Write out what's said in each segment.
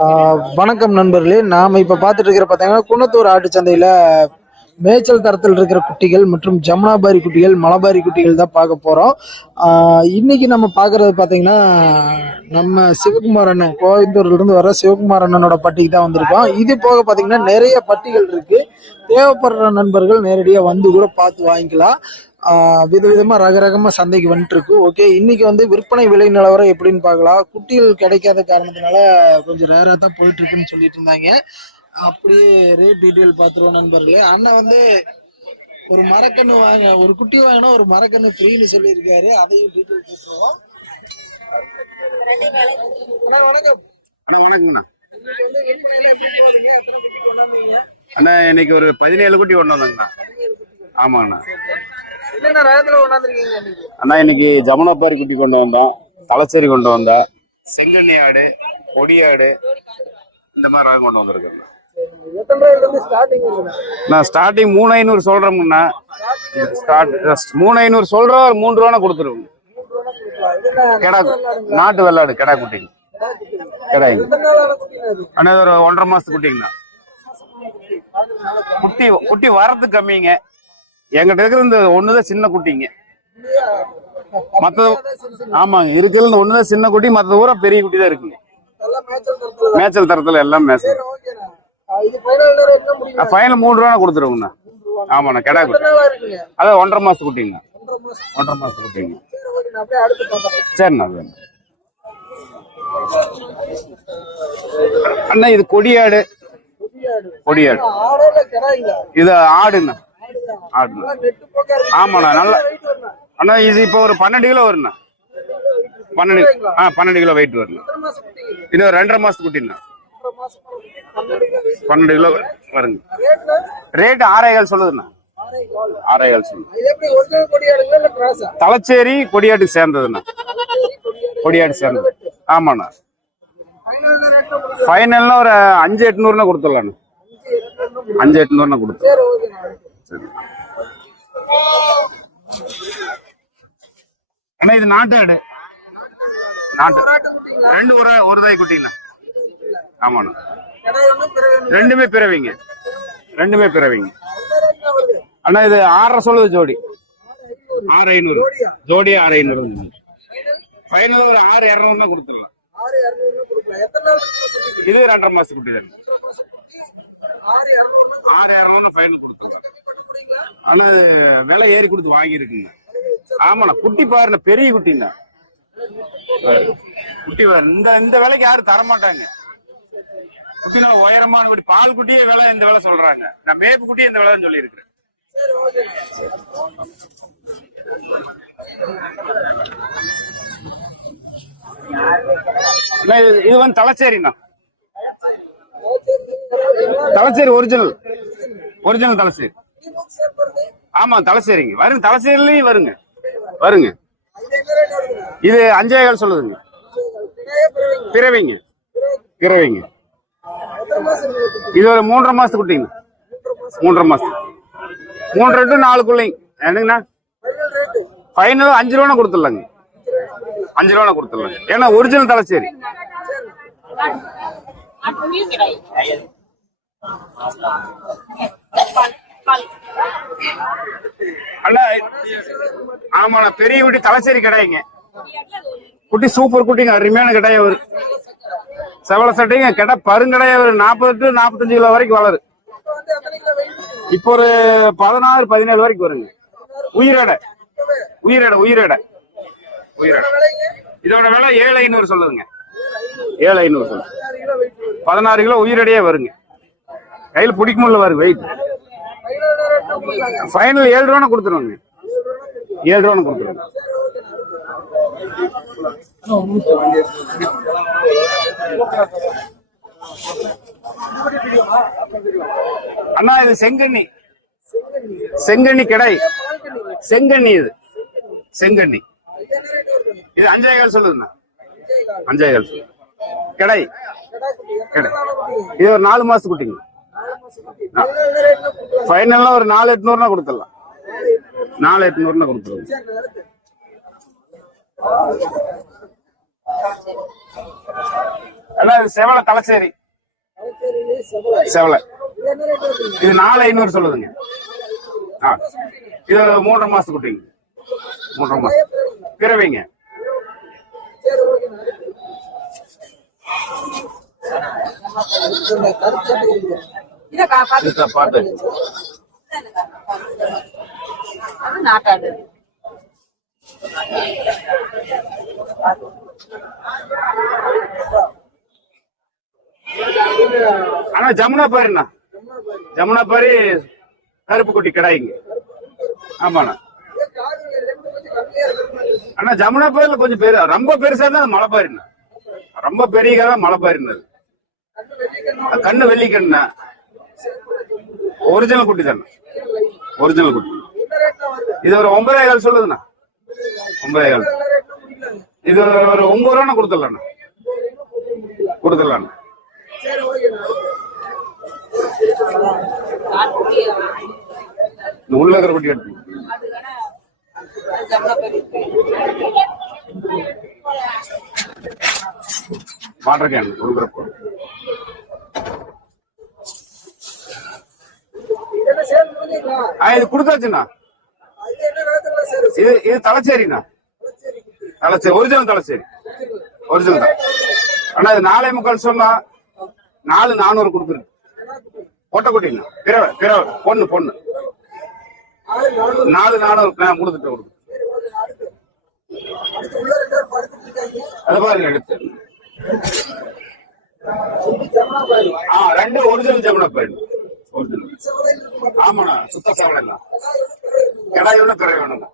வணக்கம் நண்பர்களே. நாம் இப்போ பார்த்துட்டு இருக்கிற பார்த்தீங்கன்னா குன்னத்தூர் ஆட்டு சந்தையில் மேய்ச்சல் தரத்தில் இருக்கிற குட்டிகள் மற்றும் ஜமுனாபாரி குட்டிகள், மலபாரி குட்டிகள் தான் பார்க்க போகிறோம். இன்னைக்கு நம்ம பார்க்குறது பார்த்தீங்கன்னா நம்ம சிவகுமார் அண்ணன், கோயம்புத்தூர்லேருந்து வர சிவகுமார் அண்ணனோட பட்டிக்கு தான் வந்திருக்கோம். இது போக பார்த்தீங்கன்னா நிறைய பட்டிகள் இருக்குது. தேவைப்படுற நண்பர்கள் நேரடியாக வந்து கூட பார்த்து வாங்கிக்கலாம். விதவிதமா ரகரகமா சந்தைக்கு வந்துட்டு இருக்கு. ஓகே, இன்னைக்கு வந்து விற்பனை விலை நிலவரம் எப்படின்னு பார்க்கலாம். குட்டிகள் கிடைக்காத காரணத்தினால கொஞ்சம் ரேரா தான் போயிட்டு இருக்குன்னு சொல்லிட்டு இருந்தாங்க. அப்படியே ரேட் டீட்டெயில் பார்த்துருவோம் நண்பர்களே. அண்ணன் வந்து ஒரு மரக்கன்று ஒரு குட்டி வாங்கினா ஒரு மரக்கன்று ஃப்ரீன்னு சொல்லியிருக்காரு. அதையும் டீட்டெயில் பேசுவோம். வணக்கம் அண்ணா. வணக்கம்ண்ணா. அண்ணா இன்னைக்கு ஒரு 17 குட்டி கொண்டு வந்தாங்கண்ணா. ஆமாங்கண்ணா. அண்ணா இன்னைக்கு ஜமுனாபாரி குட்டி கொண்டு வந்தோம், தலைச்சேரி கொண்டு வந்தோம், செங்கண்ணி ஆடு, கொடியாடு, இந்த மாதிரி ரகம் கொண்டு வந்திருக்கேன். நான் ஸ்டார்டிங் 3500 சொல்றேங்கண்ணா. 3500 சொல்றோம், 3 ரூபா கொடுத்துருவோம். கெடா நாட்டு வெள்ளாடு கெடா குட்டிங்க. கெடாங்க அண்ணா. ஒரு 1.5 மாசத்து குட்டிங்கண்ணா. குட்டி வரது கம்மிங்க. எங்கிட்ட இருக்கிற இந்த ஒண்ணுதான் சின்ன குட்டிங்க. மற்றது ஆமாங்க இருக்கிறது ஒண்ணுதான் சின்ன குட்டி, மற்ற ஊரா பெரிய குட்டி தான் இருக்குங்க. மேய்ச்சல் தரத்துல எல்லாம் மேய்ச்சல். ஃபைனல் 3 ரூபா கொடுத்துருவோங்கண்ணா. ஆமாண்ணா. கெடா குட்டி அதான் 1.5 மாசத்து குட்டிங்க. 1.5 மாசத்து குட்டிங்க. சரிண்ணா. அண்ணா இது கொடியாடு. கொடியாடு இது ஆடுண்ணா. ஆமாண்ணா. நல்ல அண்ணா இது இப்போ ஒரு 12 கிலோ வருண்ணா. 12 கிலோ வெயிட் வருண்ணா. இது ஒரு 2.5 மாசத்து குட்டிண்ணா. 12 கிலோ வருங்க. ரேட் 6,000 சொல்லுதுண்ணா. 6,000 சொல்லுது. தலைச்சேரி கொடியாட்டுக்கு சேர்ந்ததுண்ணா. கொடியாட்டு சேர்ந்தது. ஆமாண்ணா. ஃபைனல்னா ஒரு 5,800 கொடுத்துடலாண்ணா. 5,800 கொடுத்து. அண்ணா இது நாட்டு ஆடு. நாட்டு 2 ஒரு தாய் குட்டிண்ணா. ஆமாண்ணா. ரெண்டுமே பிறவிங்க. அண்ணா இது 6.5 சொல்லுது ஜோடி. 6,500 ஜோடி. 6,500 ஃபைனல் ஒரு 6,200 கொடுத்துடலாம். இது 2.5 மாசத்து குட்டி தான். 6,200 ஃபைனல் கொடுத்துடலாம். ஆனா விலை ஏறி கொடுத்து வாங்கிருக்குங்க. ஆமாண்ணா. குட்டி பாருண்ணா, பெரிய குட்டிண்ணா. குட்டி இந்த விலைக்கு யாரும் தரமாட்டாங்க. குட்டி நல்லா உயரமான குட்டி. பால் குட்டியே விலை இந்த விலை சொல்றாங்க. நான் மேப்பு குட்டி இந்த விலை சொல்லி இருக்கிறேன். இது வந்து தலைச்சேரிண்ணா. தலைச்சேரி ஒரிஜினல் தலைச்சேரி. ஆமா தலைச்சேரிங்க. வருங்க. தலைச்சேரிலையும் வருங்க. இது 5,000 சொல்லுதுங்க. பிறவிங்க. இது ஒரு 3.5 மாசத்து குட்டிங்க. 3.5 மாசம். 3 to 4 என்னங்கண்ணா. ஃபைனல் 5 ரூபா கொடுத்துடலாங்க. 5 ரூபா கொடுத்துடலாங்க. ஏன்னா ஒரிஜினல் தலைச்சேரி. அண்ணா ஆமாண்ணா. பெரிய குட்டி தலைச்சேரி கிடையாங்க. குட்டி சூப்பர் குட்டிங்க. அருமையான கிடையா ஒரு செவல சட்டைங்க. கிட்ட பருங்கடையா ஒரு 40 to 45 கிலோ வரைக்கும் வளரு. இப்போ ஒரு 16-17 வரைக்கும் வருங்க. உயிரடை. இதோட விலை 7,500 சொல்லுதுங்க. 7,500 சொல்லுங்க. 16 கிலோ உயிரடையே வருங்க. கையில் பிடிக்க முடியல வருங்க. வெயிட் ஃபைனல் 7 ரூபா கொடுத்துருவாங்க. 7 ரூபா கொடுத்துருவாங்க. அண்ணா இது செங்கண்ணி கிடை. செங்கண்ணி இது 5,000 சொல்லுதுண்ணா. 5,000 சொல்லு. கிடை. இது ஒரு 4 மாசத்து குட்டிங்க. ஃபைனல்ல ஒரு 4,800 கொடுத்துடலாம். 4,800 கொடுத்துருவோம். எல்லாம் இது செவலை தலைச்சேரி. செவலை இது 4,500 சொல்லுதுங்க. இது 3.5 மாசத்து குட்டிங்க. 3.5 மாசம் பிறவைங்க. பாட்டு நாட்டாடு ஆனா ஜமுனா பாருண்ணா, ஜமுனா பாரு கருப்பு குட்டி கிடாய்ங்க. ஆமாண்ணா. ஆனா ஜமுனா பாருல கொஞ்சம் பேரு ரொம்ப பெருசா தான் மலைப்பாருண்ணா. ரொம்ப பெரிய மலைப்பாருன்னது. கண்ணு வெள்ளி கண்ணா. ஒரிஜினல் குட்டி தானே. ஒரிஜினல் குட்டி. இது ஒரு 9,000 சொல்லுதுண்ணா. 9,000. இது ஒரு 9 ரூபா கொடுத்துடலாண்ணா. கொடுத்துடலாண்ணா. உள்ள இருக்கிற குட்டி எடுத்து வாட்டர் கேன் கொடுக்குறப்போ இது கொடுத்தாச்சுண்ணா. இது தலைச்சேரிண்ணா. தலைச்சேரி ஒரிஜினல் தலைச்சேரி. ஒரிஜினல் தான். ஆனா இது 4.25 சொன்னா 4,400 கொடுத்துருக்கு. பொட்டக்குட்டிங்க. பிறவை பிறவை பொண்ணு பொண்ணு 4,400 நான் கொடுத்துட்டு அது பாருங்க எடுத்து. 2 ஒரிஜினல் ஜமுனா பாரு. ஆமாண்ணா சுத்த சவலை தான். கிடாய் ஒண்ணு பிறவை வேணுங்க.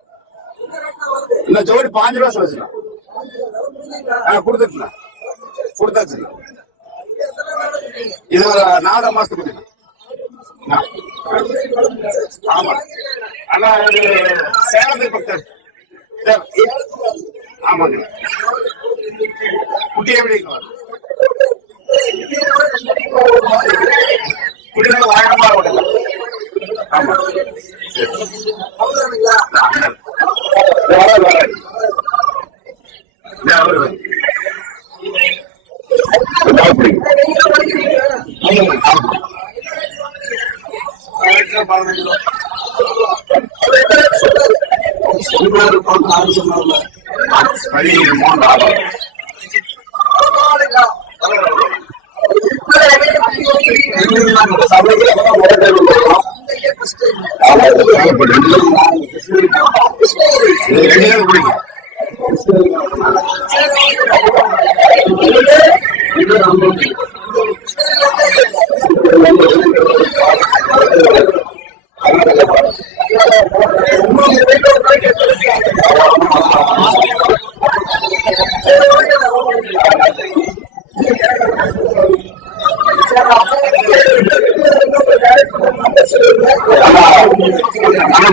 இந்த ஜோடி 5 ரூபா சொல்லுச்சுண்ணா. கொடுத்துட்டுண்ணா. கொடுத்தாச்சுண்ணா. இது ஒரு 4 மாசத்துக்கு. ஆமா. ஆனா சேலத்துக்கு பக்கம். ஆமாங்க. குட்டி எப்படி குட்டினால வாழமா இருக்கும். ஆமா.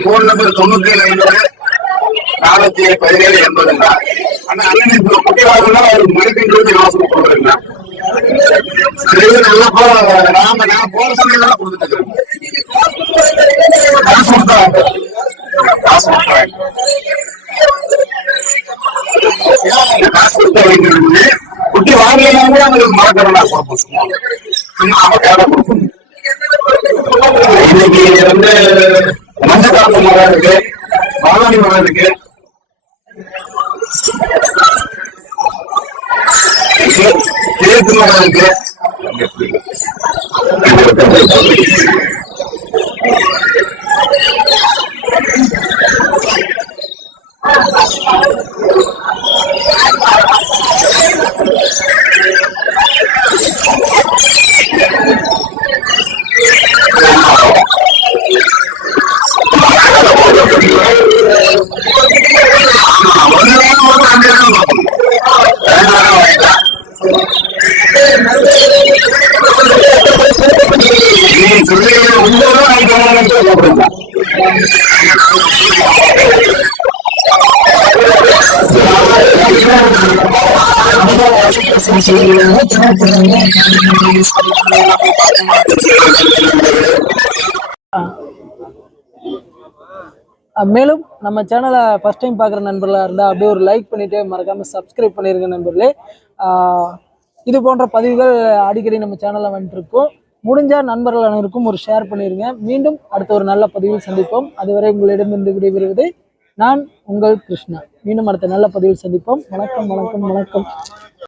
போன் நம்பர் 97,500 ஆனா அண்ணன் இப்ப குட்டி வாசனா ஒரு மணிக்கு வாசனை போடுறேன். நான் போன சமயம் கொடுத்துட்டு குட்டி வாங்கலாம் அவங்களுக்கு மாற்றணும் கொடுப்போம். இன்னைக்கு வந்து மஞ்சக்காப்பு மரம் இருக்கு, பாலாணி மரம் இருக்கு, தேக்கு மரம் இருக்கு. மேலும் நம்ம சேனலை ஃபர்ஸ்ட் டைம் பார்க்குற நண்பர்களாக இருந்தால் அப்படியே ஒரு லைக் பண்ணிவிட்டு மறக்காமல் சப்ஸ்கிரைப் பண்ணிருங்க நண்பர்களே. இது போன்ற பதிவுகள் அடிக்கடி நம்ம சேனலில் வந்துட்டு இருக்கோம். முடிஞ்ச நண்பர்கள் அனைவருக்கும் ஒரு ஷேர் பண்ணிடுங்க. மீண்டும் அடுத்த ஒரு நல்ல பதிவில் சந்திப்போம். அதுவரை உங்களிடமிருந்து விடைபெறுவது நான் உங்கள் கிருஷ்ணா. மீண்டும் அடுத்த நல்ல பதிவில் சந்திப்போம். வணக்கம் வணக்கம் வணக்கம்.